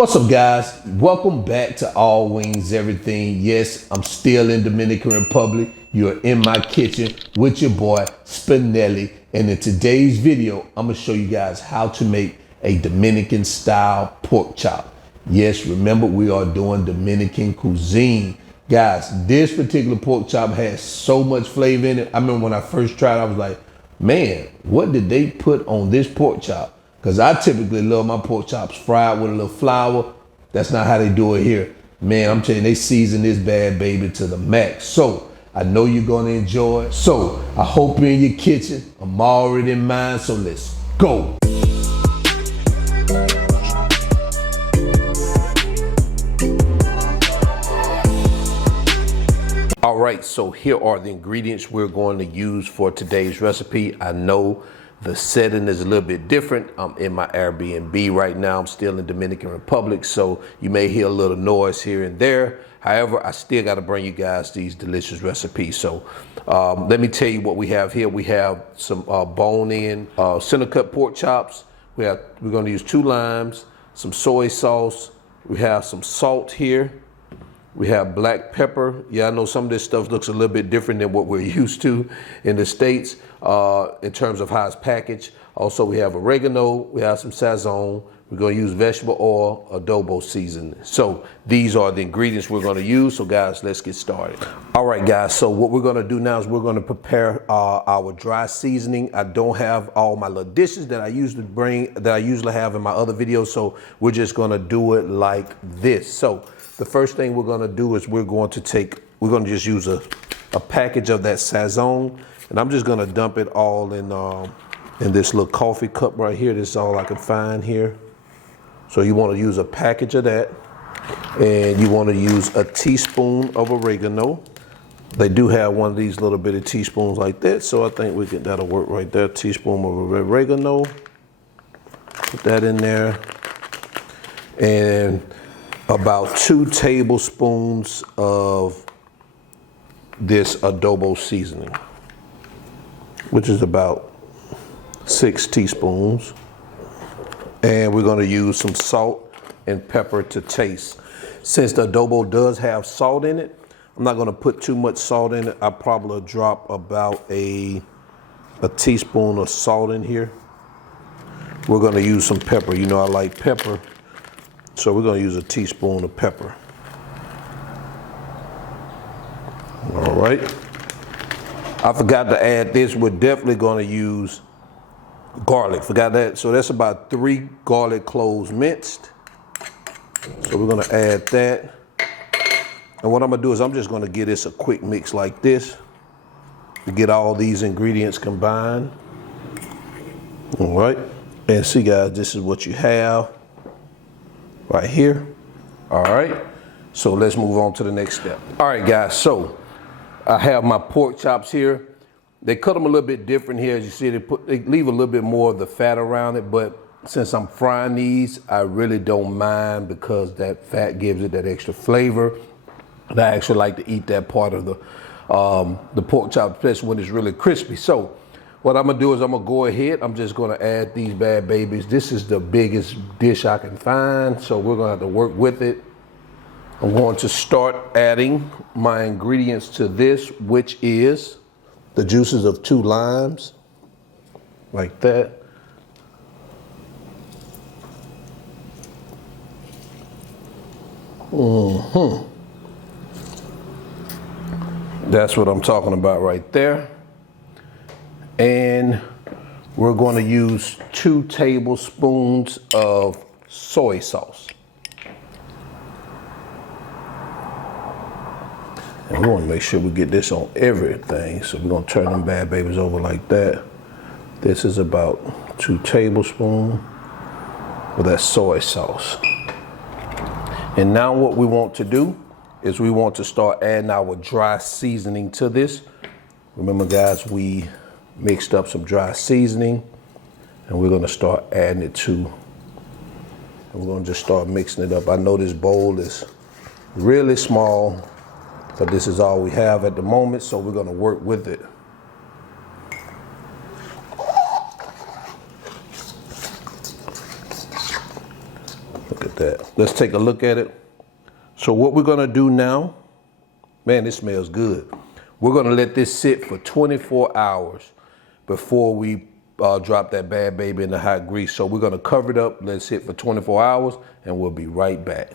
What's up, guys? Welcome back to All Wings Everything. Yes, I'm still in Dominican Republic. You're in my kitchen with your boy Spinelli, and in today's video I'm gonna show you guys how to make a Dominican style pork chop. Yes, remember we are doing Dominican cuisine. Guys, this particular pork chop has so much flavor in it. I remember when I first tried it, I was like, man, what did they put on this pork chop? Because I typically love my pork chops fried with a little flour. That's not how they do it here. Man, I'm telling you, they season this bad baby to the max. So I know you're gonna enjoy it. So I hope you're in your kitchen. I'm already in mine, so let's go. All right, so here are the ingredients we're going to use for today's recipe. I know the setting is a little bit different. I'm in my Airbnb right now. I'm still in Dominican Republic, so you may hear a little noise here and there. However, I still got to bring you guys these delicious recipes. So let me tell you what we have here. We have some bone-in center cut pork chops. We're going to use 2 limes, some soy sauce. We have some salt here. We have black pepper. Yeah, I know some of this stuff looks a little bit different than what we're used to in the States in terms of how it's packaged. Also, we have oregano. We have some Sazon. We're going to use vegetable oil, Adobo Seasoning. So these are the ingredients we're going to use. So guys, let's get started. All right, guys. So what we're going to do now is we're going to prepare our dry seasoning. I don't have all my little dishes that I usually have in my other videos. So we're just going to do it like this. So the first thing we're going to do is we're going to just use a package of that Sazon, and I'm just going to dump it all in this little coffee cup right here. This is all I can find here. So you want to use a package of that, and you want to use a teaspoon of oregano. They do have one of these little bitty teaspoons like that, so I think that'll work right there. Teaspoon of oregano. Put that in there, and about 2 tablespoons of this adobo seasoning, which is about 6 teaspoons. And we're going to use some salt and pepper to taste. Since the adobo does have salt in it, I'm not going to put too much salt in it. I'll probably drop about a teaspoon of salt in here. We're going to use some pepper. You know I like pepper. So we're going to use a teaspoon of pepper. All right. I forgot to add this. We're definitely going to use garlic. Forgot that. So that's about 3 garlic cloves minced. So we're going to add that. And what I'm going to do is I'm just going to give this a quick mix like this to get all these ingredients combined. All right. And see, guys, this is what you have right here. All right, so let's move on to the next step. All right, guys, so I have my pork chops here. They cut them a little bit different here. As you see, they leave a little bit more of the fat around it, but since I'm frying these, I really don't mind because that fat gives it that extra flavor. And I actually like to eat that part of the pork chop, especially when it's really crispy. So what I'm gonna do is I'm gonna go ahead, I'm just gonna add these bad babies. This is the biggest dish I can find, so we're gonna have to work with it. I'm going to start adding my ingredients to this, which is the juices of 2 limes, like that. That's what I'm talking about right there. And we're going to use 2 tablespoons of soy sauce. And we want to make sure we get this on everything. So we're going to turn them bad babies over like that. This is about 2 tablespoons of that soy sauce. And now what we want to do is we want to start adding our dry seasoning to this. Remember, guys, we mixed up some dry seasoning, and we're going to start adding it to, and we're going to just start mixing it up. I know this bowl is really small, but this is all we have at the moment, so we're going to work with it. Look at that. Let's take a look at it. So what we're gonna do now, man, this smells good. We're gonna let this sit for 24 hours before we drop that bad baby in the hot grease. So we're gonna cover it up, let it sit for 24 hours, and we'll be right back.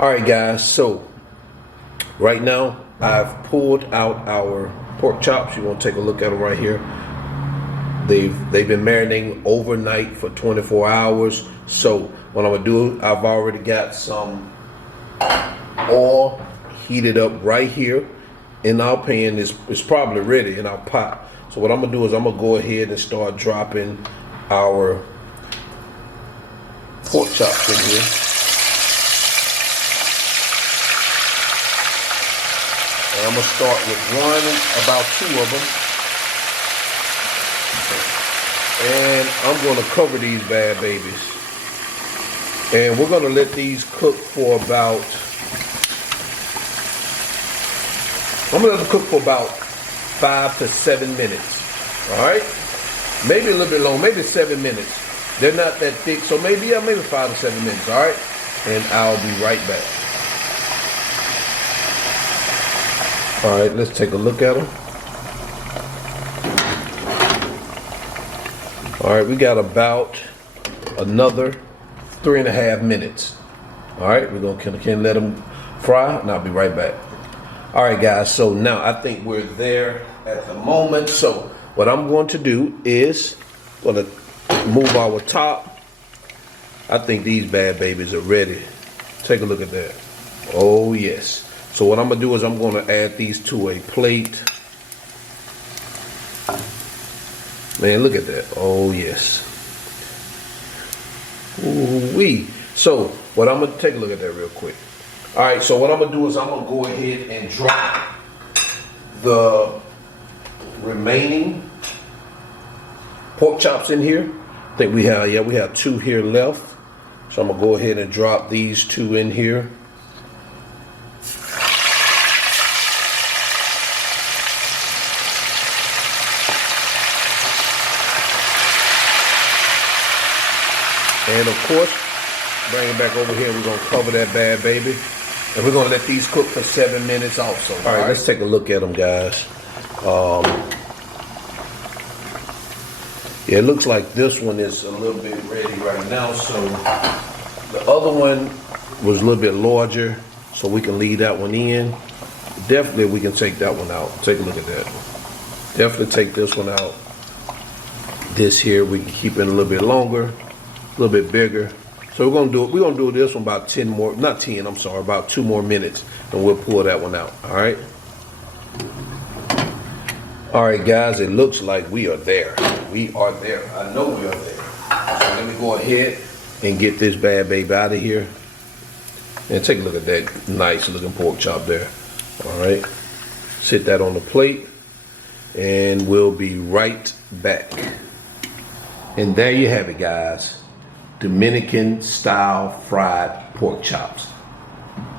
All right, guys, so right now I've pulled out our pork chops. You wanna take a look at them right here. They've been marinating overnight for 24 hours. So what I'm gonna do, I've already got some oil heated up right here in our pan. It's probably ready in our pot. So what I'm gonna do is I'm gonna go ahead and start dropping our pork chops in here. And I'm gonna start with one, about 2 of them. And I'm gonna cover these bad babies. And we're gonna let these cook for about, I'm gonna let them cook for about 5 to 7 minutes. All right? Maybe a little bit long, maybe 7 minutes. They're not that thick, so maybe 5 to 7 minutes, all right? And I'll be right back. All right, let's take a look at them. All right, we got about another 3.5 minutes. All right, we're gonna let them fry, and I'll be right back. All right, guys, so now I think we're there at the moment. So what I'm going to do is gonna move our top. I think these bad babies are ready. Take a look at that. Oh, yes. So what I'm gonna do is I'm gonna add these to a plate. Man, look at that. Oh, yes. Ooh-wee. So what I'm gonna take a look at that real quick. All right, so what I'm gonna do is I'm gonna go ahead and drop the remaining pork chops in here. I think we have 2 here left. So I'm gonna go ahead and drop these 2 in here. And of course, bring it back over here. We're gonna cover that bad baby. And we're gonna let these cook for 7 minutes also. All right, let's take a look at them, guys. Yeah, it looks like this one is a little bit ready right now. So the other one was a little bit larger, so we can leave that one in. Definitely we can take that one out. Take a look at that. Definitely take this one out. This here, we can keep it a little bit longer, a little bit bigger. So we're gonna do this one about 10 more, not 10, I'm sorry, about 2 more minutes, and we'll pull that one out, all right? All right, guys, it looks like we are there. We are there. I know we are there. So let me go ahead and get this bad baby out of here. And take a look at that nice looking pork chop there. All right, sit that on the plate, and we'll be right back. And there you have it, guys. Dominican style fried pork chops.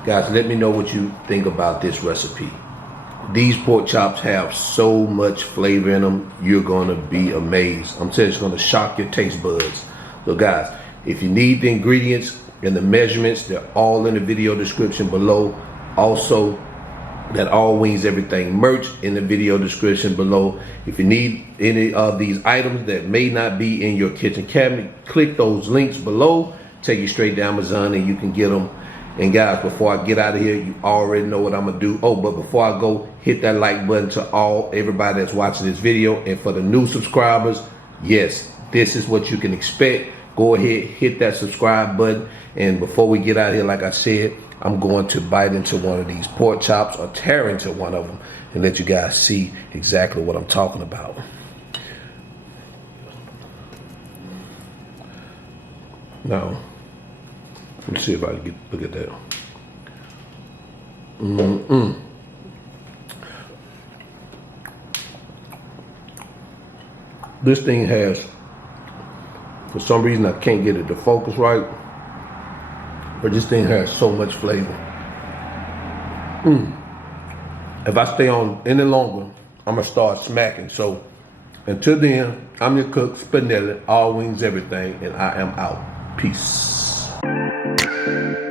Guys, let me know what you think about this recipe. These pork chops have so much flavor in them, you're gonna be amazed. I'm telling you, it's gonna shock your taste buds. So guys, if you need the ingredients and the measurements, they're all in the video description below. Also, that All Wings Everything merch in the video description below. If you need any of these items that may not be in your kitchen cabinet, click those links below, take you straight to Amazon, and you can get them. And guys, before I get out of here, you already know what I'm gonna do. Oh, but before I go, hit that like button to everybody that's watching this video. And for the new subscribers, yes, this is what you can expect. Go ahead, hit that subscribe button. And before we get out of here, like I said, I'm going to bite into one of these pork chops, or tear into one of them, and let you guys see exactly what I'm talking about. Now, let's see if I can look at that. This thing has, for some reason I can't get it to focus right, but this thing has so much flavor. If I stay on any longer, I'm gonna start smacking. So until then, I'm your cook, Spinelli, All Wings Everything, and I am out. Peace. it.